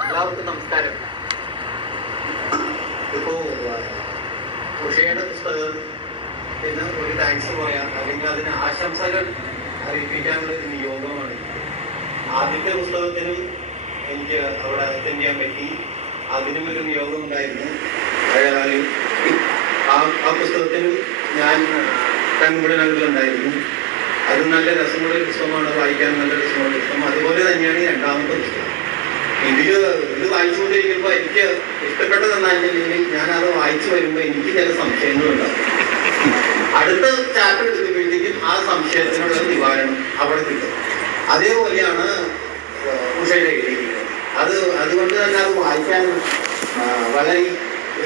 എല്ലാവർക്കും നമസ്കാരം. ഇപ്പോൾ ഉഷയുടെ പുസ്തകത്തിന് ഒരു താങ്ക്സ് പറയാം, അല്ലെങ്കിൽ അതിന് ആശംസകൾ അറിയിപ്പിക്കാനുള്ള ഒരു നിയോഗമാണ്. ആദ്യത്തെ പുസ്തകത്തിനും എനിക്ക് അവിടെ അറ്റൻഡ് ചെയ്യാൻ പറ്റി, അതിനും ഒരു നിയോഗം ഉണ്ടായിരുന്നു. ആ പുസ്തകത്തിനും ഞാൻ കൺമുടനുണ്ടായിരുന്നു. അത് നല്ല രസമുള്ള പുസ്തകമാണ്, വായിക്കാൻ നല്ല രസമുള്ള പുസ്തകം. അതുപോലെ തന്നെയാണ് ഈ രണ്ടാമത്തെ പുസ്തകം. ഇത് വായിച്ചുകൊണ്ടിരിക്കുമ്പോൾ എനിക്ക് ഇഷ്ടപ്പെട്ടതെന്നല്ലെങ്കിൽ ഞാനത് വായിച്ചു വരുമ്പോൾ എനിക്ക് ചില സംശയങ്ങളുണ്ടാവും. അടുത്ത ചാപ്റ്റർ എടുക്കുമ്പോഴത്തേക്കും ആ സംശയത്തിനുള്ള നിവാരണം അവിടെ കിട്ടും. അതേപോലെയാണ് ഉഷയുടെ എഴുതിയിരിക്കുന്നത്. അതുകൊണ്ട് തന്നെ അത് വായിക്കാൻ വളരെ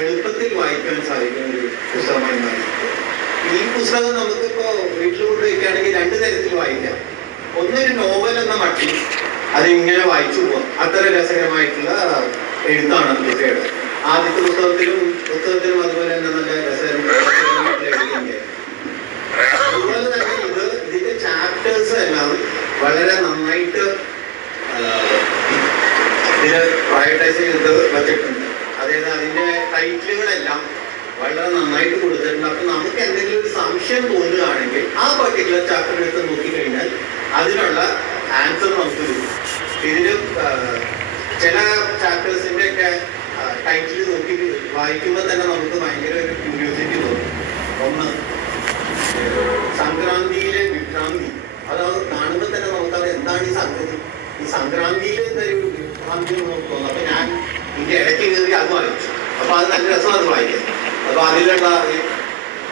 എളുപ്പത്തിൽ വായിക്കാൻ സാധിക്കുന്ന ഒരു പുസ്തകമായി മാറി. ഈ പുസ്തകം നമുക്കിപ്പോൾ വീട്ടിൽ കൊണ്ടുവയ്ക്കുകയാണെങ്കിൽ രണ്ട് തരത്തിൽ വായിക്കാം. ഒന്നൊരു നോവൽ എന്ന മട്ടിൽ അതിങ്ങനെ വായിച്ചു പോവാം. അത്ര രസകരമായിട്ടുള്ള എഴുത്താണ് ഉഷയുടെ. ആദ്യത്തെ പുസ്തകത്തിലും അതുപോലെ തന്നെ നല്ല രസകരമായിട്ടുള്ള എഴുതിയാണ്. അതുപോലെ തന്നെ ഇതിന്റെ ചാപ്റ്റേഴ്സ് എല്ലാം വളരെ നന്നായിട്ട് ഇതിന് പ്രയോറിറ്റൈസ് ചെയ്ത് വെച്ചിട്ടുണ്ട്. അതായത് അതിന്റെ ടൈറ്റിലുകളെല്ലാം വളരെ നന്നായിട്ട് കൊടുത്തിട്ടുണ്ട്. അപ്പൊ നമുക്ക് എന്തെങ്കിലും ഒരു സംശയം തോന്നുകയാണെങ്കിൽ ആ പർട്ടിക്കുലർ ചാപ്റ്റർ എടുത്ത് നോക്കിക്കഴിഞ്ഞാൽ അതിനുള്ള ആൻസർ നമുക്ക് കിട്ടും. ഇതിന് ചില ചാപ്റ്റേഴ്സിന്റെ ഒക്കെ ടൈറ്റിൽ നോക്കി വായിക്കുമ്പോൾ തന്നെ നമുക്ക് ഭയങ്കര ഒരു ക്യൂരിയോസിറ്റി തോന്നും. ഒന്ന്, സംക്രാന്തിയിലെ വിഭ്രാന്തി. അത് കാണുമ്പോൾ തന്നെ നമുക്കത് എന്താണ് ഈ സംക്രാന്തിയിൽ എന്തൊരു വിഭ്രാന്തി നമുക്ക് തോന്നും. അപ്പൊ ഞാൻ ഇതിന്റെ ഇടയ്ക്ക് കയറി അത് വായിച്ചു. അപ്പൊ അത് നല്ല രസം അത് വായിക്കാം. അപ്പൊ അതിലുള്ള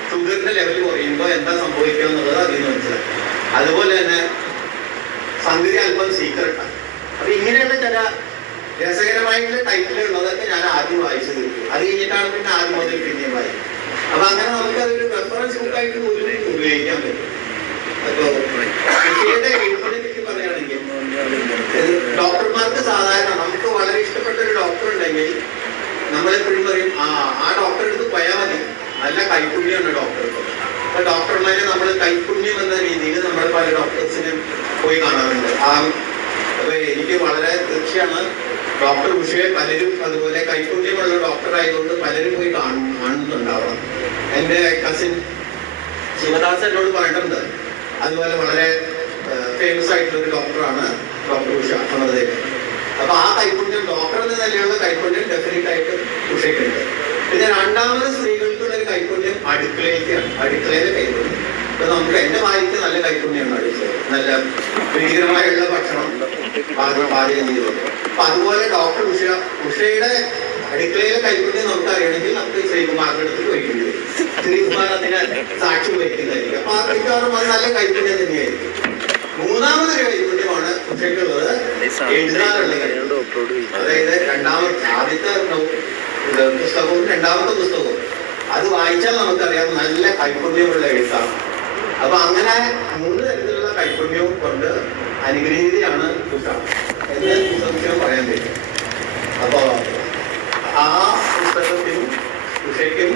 ഷുഗറിന്റെ ലെവൽ കുറയുമ്പോൾ എന്താ സംഭവിക്കുക എന്നുള്ളത് അതിൽ നിന്ന് മനസ്സിലാക്കാം. അതുപോലെ തന്നെ സംഗതി അല്പം സീക്രട്ടാണ്. അപ്പൊ ഇങ്ങനെയുള്ള ചില രസകരമായിട്ടുള്ള ടൈറ്റിലുള്ളതൊക്കെ ഞാൻ ആദ്യം വായിച്ചു തീർക്കും. അത് കഴിഞ്ഞിട്ടാണ് പിന്നെ ആദ്യം മുതൽ പിന്നെയും വായിക്കും. അപ്പൊ അങ്ങനെ നമുക്ക് അതൊരു റെഫറൻസ് ബുക്കായിട്ട് പോലും ഉപയോഗിക്കാൻ പറ്റും. അപ്പൊ കുട്ടിയുടെ എഴുത്തിനെ പറ്റി പറയുകയാണെങ്കിൽ ഡോക്ടർമാർക്ക് സാധാരണ നമുക്ക് വളരെ ഇഷ്ടപ്പെട്ട ഒരു ഡോക്ടർ ഉണ്ടെങ്കിൽ നമ്മളെപ്പോഴും പറയും ആ ഡോക്ടറെ അടുത്ത് പോയാൽ മതി, നല്ല കൈപ്പുണ്യമാണ് ഡോക്ടർക്ക്. അപ്പൊ ഡോക്ടർമാരെ നമ്മൾ കൈപ്പുണ്യം എന്ന രീതിയിൽ നമ്മൾ പല ഡോക്ടേഴ്സിനും പോയി കാണാറുണ്ട്. അപ്പൊ എനിക്ക് വളരെ തീർച്ചയാണ് ഡോക്ടർ ഉഷയെ പലരും അതുപോലെ കൈപ്പുണ്യമുള്ള ഡോക്ടർ ആയതുകൊണ്ട് പലരും പോയി കാണുന്നുണ്ടാവണം. എൻ്റെ കസിൻ ശിവദാസ് എന്നോട് പറഞ്ഞിട്ടുണ്ട്. അതുപോലെ വളരെ ഫേമസ് ആയിട്ടുള്ള ഒരു ഡോക്ടറാണ് ഡോക്ടർ ഉഷ അമൃതദേവൻ. അപ്പൊ ആ കൈപ്പുണ്യം ഡോക്ടർ എന്ന നിലയുള്ള കൈപ്പുണ്യം ഡെഫിനറ്റ് ആയിട്ട് ഉഷയ്ക്കുണ്ട്. പിന്നെ രണ്ടാമത് സ്ത്രീകൾക്കുള്ള ഒരു കൈപ്പുണ്യം അടുക്കളയിലെ കൈപ്പുണ്യം. ഇപ്പൊ നമുക്ക് എന്റെ വായിക്ക് നല്ല കൈപ്പുണ്യമാണ് അടുക്കളയിൽ. നല്ല രുചികരമായുള്ള ഭക്ഷണം പാചകം ചെയ്തു. അപ്പൊ അതുപോലെ ഡോക്ടർ ഉഷയുടെ അടുക്കളയിലെ കൈപ്പുണ്യം നമുക്ക് അറിയണമെങ്കിൽ നമുക്ക് ശ്രീകുമാറിന്റെ അടുത്ത് ചോദിക്കേണ്ടി വരും. ശ്രീകുമാർ അതിനെ സാക്ഷ്യം വഹിക്കുന്നതായിരിക്കും. അപ്പൊ ആ മിക്കവാറും അത് നല്ല കൈപ്പുണ്യം തന്നെയായിരിക്കും. മൂന്നാമതൊരു കൈപ്പുണ്യമാണ് ഉഷയ്ക്കുള്ളത്, എഴുതാനുള്ള കൈപ്പുണ്യം. അതായത് ആദ്യത്തെ പുസ്തകവും രണ്ടാമത്തെ പുസ്തകവും അത് വായിച്ചാൽ നമുക്കറിയാം നല്ല കൈപ്പുണ്യമുള്ള എഴുത്താണ്. അപ്പൊ അങ്ങനെ മൂന്ന് തരത്തിലുള്ള കൈപ്പുണ്യവും കൊണ്ട് അനുഗ്രഹീതയാണ് ഉഷ എന്ന് പുസ്തകത്തിനും പറയാൻ പറ്റും. അപ്പൊ ആ പുസ്തകത്തിനും ഉഷയ്ക്കും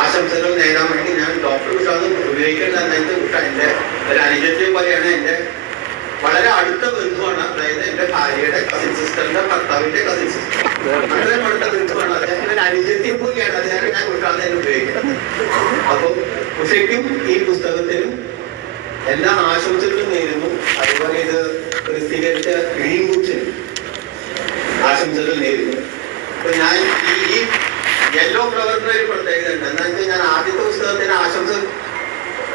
ആശംസകൾ നേടാൻ വേണ്ടി ഞാൻ ഡോക്ടർ ഉഷ എന്ന് ഉപയോഗിക്കേണ്ട അന്നത്തെ ഉഷ എൻ്റെ ഒരു അനുജത്തെ പോലെയാണ്. എൻ്റെ വളരെ അടുത്ത ബന്ധുവാണ്. അതായത് എൻ്റെ ഭാര്യയുടെ കസിൻ സിസ്റ്ററിന്റെ ഭർത്താവിന്റെ കസിൻ സിസ്റ്റർ, വളരെ അടുത്ത ബന്ധുവാണ്. അദ്ദേഹത്തിന്റെ അനുജത്തെ പോലെയാണ്. അതിനാണ് ഞാൻ ഉഷാന്ന് ഉപയോഗിക്കുന്നത്. അപ്പൊ ഉഷയ്ക്കും ഈ പുസ്തകത്തിനും എല്ലാ ആശംസകളും നേരുന്നു. അതുപോലെ ഇത് പ്രസിദ്ധീകരിച്ച ഗ്രീൻ ബുക്സിനും ആശംസകൾ നേരുന്നു. അപ്പൊ ഞാൻ ഈ യെല്ലോ ഫ്ലവറിന്റെ ഒരു പ്രത്യേകത ഉണ്ട്. എന്താ വെച്ചാൽ ഞാൻ ആദ്യത്തെ പുസ്തകത്തിന് ആശംസ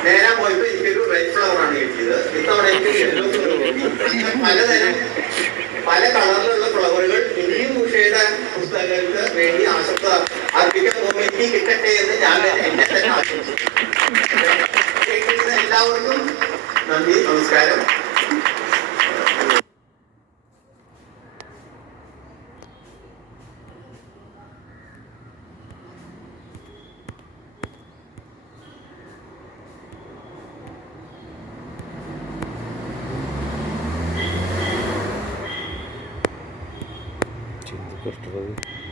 നേരാൻ പോയപ്പോ എനിക്കൊരു റെഡ് ഫ്ലവറാണ് കിട്ടിയത്. ഇത്തവണ എനിക്ക് യെല്ലോ ഫ്ലവർ കിട്ടി. പല കളറിലുള്ള ഫ്ലവറുകൾ ഇനിയും ഉഷയുടെ പുസ്തകങ്ങൾക്ക് വേണ്ടി ആശംസ അർപ്പിക്കാൻ പോകുമ്പോൾ എനിക്ക് കിട്ടട്ടെ എന്ന് ഞാൻ എന്നെ തന്നെ ആശംസിച്ചു. എല്ലാവർക്കും നന്ദി, നമസ്കാരം. Kostar